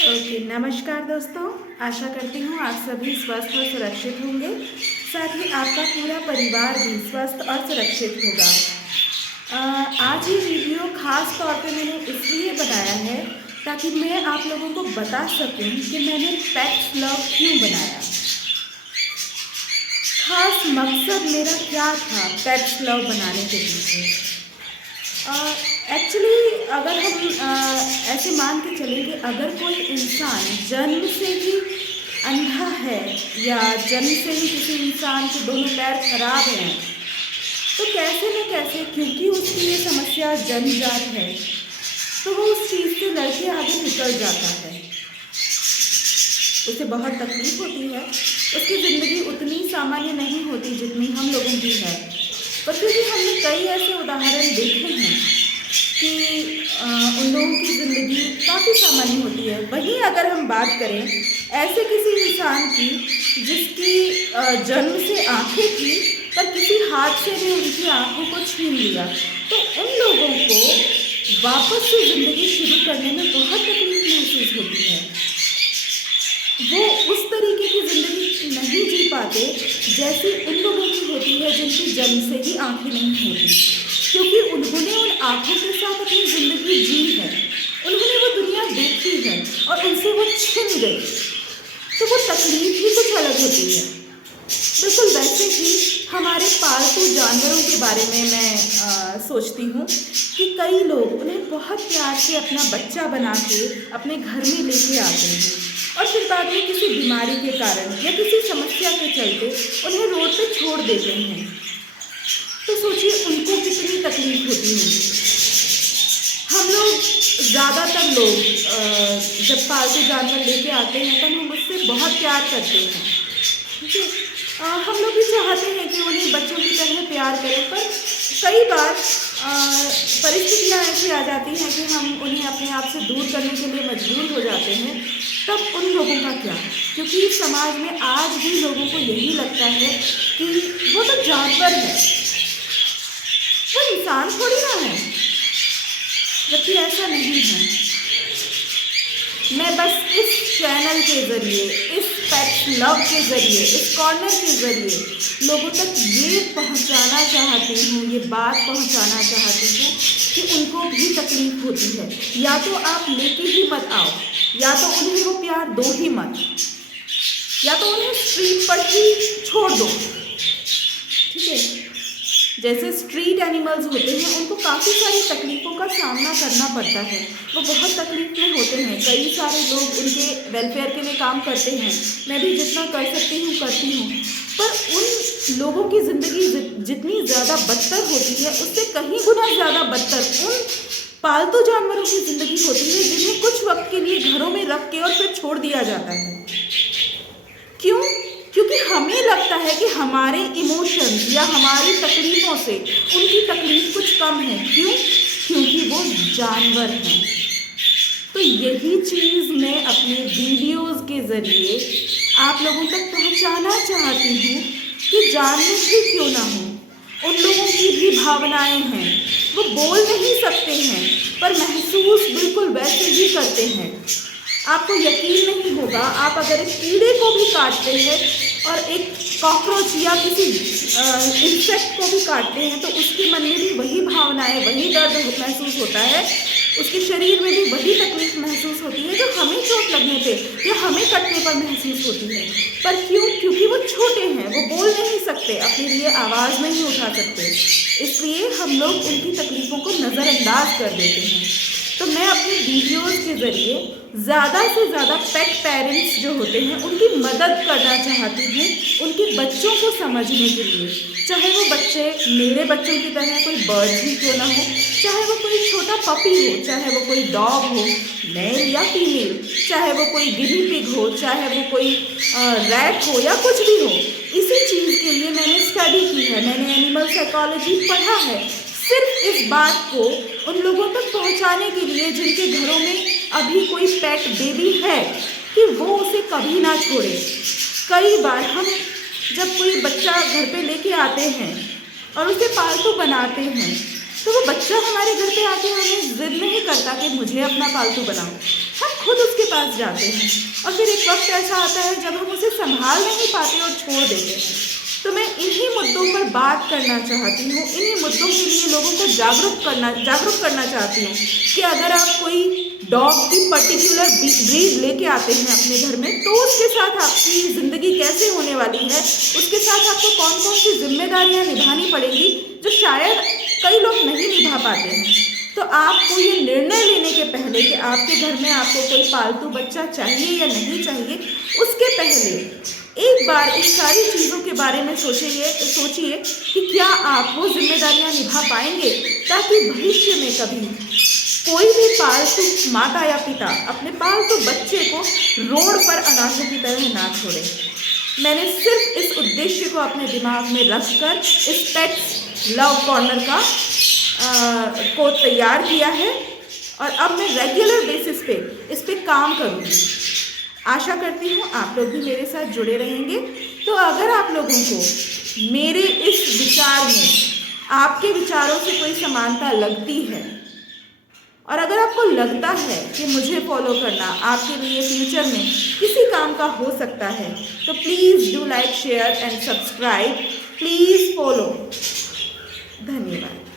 Okay, नमस्कार दोस्तों। आशा करती हूँ आप सभी स्वस्थ और सुरक्षित होंगे, साथ ही आपका पूरा परिवार भी स्वस्थ और सुरक्षित होगा। आज ये वीडियो खास तौर पे मैंने इसलिए बनाया है ताकि मैं आप लोगों को बता सकूं कि मैंने पेट्स लव क्यों बनाया। खास मकसद मेरा क्या था पेट्स लव बनाने के पीछे। एक्चुअली अगर हम ऐसे मान के चलें कि अगर कोई इंसान जन्म से ही अंधा है या जन्म से ही किसी इंसान के दोनों पैर खराब हैं, तो कैसे न कैसे क्योंकि उसकी ये समस्या जन्मजात है तो वो उस चीज़ से लड़के आगे निकल जाता है। उसे बहुत तकलीफ होती है, उसकी ज़िंदगी उतनी सामान्य नहीं होती जितनी हम लोगों की है। पर क्योंकि हमने कई ऐसे उदाहरण देखे हैं कि उन लोगों की ज़िंदगी काफ़ी सामान्य होती है। वहीं अगर हम बात करें ऐसे किसी इंसान की जिसकी जन्म से आँखें थी पर किसी हादसे ने उनकी आँखों को छीन लिया, तो उन लोगों को वापस से ज़िंदगी शुरू करने में बहुत तकलीफ महसूस होती है। वो उस तरीके की ज़िंदगी नहीं जी पाते जैसी उन लोगों की होती है जिनकी जन्म से ही आँखें नहीं होती, क्योंकि उन्होंने उन आँखों के साथ अपनी ज़िंदगी जी है, उन्होंने वो दुनिया देखी है और उनसे वो छिन गई, तो वो तकलीफ ही कुछ अलग होती है। बिल्कुल वैसे ही हमारे पालतू जानवरों के बारे में मैं सोचती हूँ कि कई लोग उन्हें बहुत प्यार से अपना बच्चा बना के अपने घर में लेके आते हैं और फिर बाद में किसी बीमारी के कारण या किसी समस्या के चलते उन्हें रोड पे छोड़ देते हैं। तो सोचिए उनको कितनी तकलीफ होती होगी। हम लोग ज़्यादातर लोग जब पालतू जानवर लेके आते हैं तब हम उससे बहुत प्यार करते हैं, ठीक है। हम लोग भी चाहते हैं कि उन्हें बच्चों की तरह प्यार करें, पर कई बार परिस्थितियाँ ऐसी आ जाती हैं कि हम उन्हें अपने आप से दूर करने के लिए मजबूर हो जाते हैं। तब उन लोगों का क्या, क्योंकि समाज में आज भी लोगों को यही लगता है कि वो तो जानवर है, वो इंसान थोड़ी ना है, जबकि ऐसा नहीं है। मैं बस इस चैनल के ज़रिए, इस पेट्स लव के ज़रिए, इस कॉर्नर के ज़रिए लोगों तक ये पहुंचाना चाहती हूँ, ये बात पहुंचाना चाहती हूँ कि उनको भी तकलीफ़ होती है। या तो आप लेके ही मत आओ, या तो उन्हें वो प्यार दो ही मत, या तो उन्हें स्ट्रीट पर ही छोड़ दो, ठीक है। जैसे स्ट्रीट एनिमल्स होते हैं उनको काफ़ी सारी तकलीफ़ों का सामना करना पड़ता है, वो बहुत तकलीफ़ में होते हैं। कई सारे लोग उनके वेलफेयर के लिए काम करते हैं, मैं भी जितना कर सकती हूँ करती हूँ, पर उन लोगों की ज़िंदगी जितनी ज़्यादा बदतर होती है उससे कहीं गुना ज़्यादा बदतर उन पालतू जानवरों की ज़िंदगी होती है जिन्हें कुछ वक्त के लिए घरों में रख के और फिर छोड़ दिया जाता है। क्यों? क्योंकि हमें लगता है कि हमारे इमोशंस या हमारी तकलीफ़ों से उनकी तकलीफ़ कुछ कम है। क्यों? क्योंकि वो जानवर हैं। तो यही चीज़ मैं अपने वीडियोज़ के ज़रिए आप लोगों तक पहुंचाना चाहती हूँ कि जानवर ही क्यों ना हो, उन लोगों की भी भावनाएं हैं, वो बोल नहीं सकते हैं पर महसूस बिल्कुल वैसे ही करते हैं। आपको यकीन नहीं होगा, आप अगर एक कीड़े को भी काटते हैं और एक कॉकरोच या किसी इंसेक्ट को भी काटते हैं तो उसके मन में भी वही भावनाएं, वही दर्द महसूस होता है, उसके शरीर में भी वही तकलीफ महसूस होती है जो हमें चोट लगने पे या हमें कटने पर महसूस होती है। पर क्यों? क्योंकि वो छोटे हैं, वो बोल नहीं सकते, अपने लिए आवाज़ नहीं उठा सकते, इसलिए हम लोग उनकी तकलीफ़ों को नज़रअंदाज कर देते हैं। तो मैं अपने वीडियोज़ के ज़रिए ज़्यादा से ज़्यादा पेट पेरेंट्स जो होते हैं उनकी मदद करना चाहती हूँ, उनके बच्चों को समझने के लिए। चाहे वो बच्चे मेरे बच्चों की तरह कोई बर्ड ही क्यों ना हो, चाहे वो कोई छोटा पपी हो, चाहे वो कोई डॉग हो, मेल या फीमेल, चाहे वो कोई गिनी पिग हो, चाहे वो कोई रैट हो या कुछ भी हो। इसी चीज़ के लिए मैंने स्टडी की है, मैंने एनिमल साइकोलॉजी पढ़ा है, सिर्फ इस बात को उन लोगों तक पहुंचाने के लिए जिनके घरों में अभी कोई पेट बेबी है कि वो उसे कभी ना छोड़े। कई बार हम जब कोई बच्चा घर पे लेके आते हैं और उसे पालतू बनाते हैं तो वो बच्चा हमारे घर पे आके हमें जिद नहीं करता कि मुझे अपना पालतू बनाओ, हम खुद उसके पास जाते हैं और फिर एक वक्त ऐसा आता है जब हम उसे संभाल नहीं पाते और छोड़ देते हैं। तो मैं इन्हीं मुद्दों पर बात करना चाहती हूँ, इन्हीं मुद्दों के लिए लोगों को जागरूक करना चाहती हूँ कि अगर आप कोई डॉग की पर्टिकुलर ब्रीड लेके आते हैं अपने घर में, तो उसके साथ आपकी ज़िंदगी कैसे होने वाली है, उसके साथ आपको कौन कौन सी जिम्मेदारियाँ निभानी पड़ेंगी जो शायद कई लोग नहीं निभा पाते हैं। तो आपको ये निर्णय लेने के पहले कि आपके घर में आपको कोई पालतू बच्चा चाहिए या नहीं चाहिए, उसके पहले एक बार इन सारी चीज़ों के बारे में सोचिए कि क्या आप वो जिम्मेदारियां निभा पाएंगे, ताकि भविष्य में कभी कोई भी पालतू माता या पिता अपने पालतू बच्चे को रोड पर अनाथों की तरह ना छोड़े। मैंने सिर्फ इस उद्देश्य को अपने दिमाग में रखकर इस पेट्स लव कॉर्नर को तैयार किया है और अब मैं रेगुलर बेसिस पे इस पे काम करूँगी। आशा करती हूँ आप लोग भी मेरे साथ जुड़े रहेंगे। तो अगर आप लोगों को मेरे इस विचार में आपके विचारों से कोई समानता लगती है और अगर आपको लगता है कि मुझे फॉलो करना आपके लिए फ्यूचर में किसी काम का हो सकता है, तो please do like, share and subscribe. Please follow. धन्यवाद।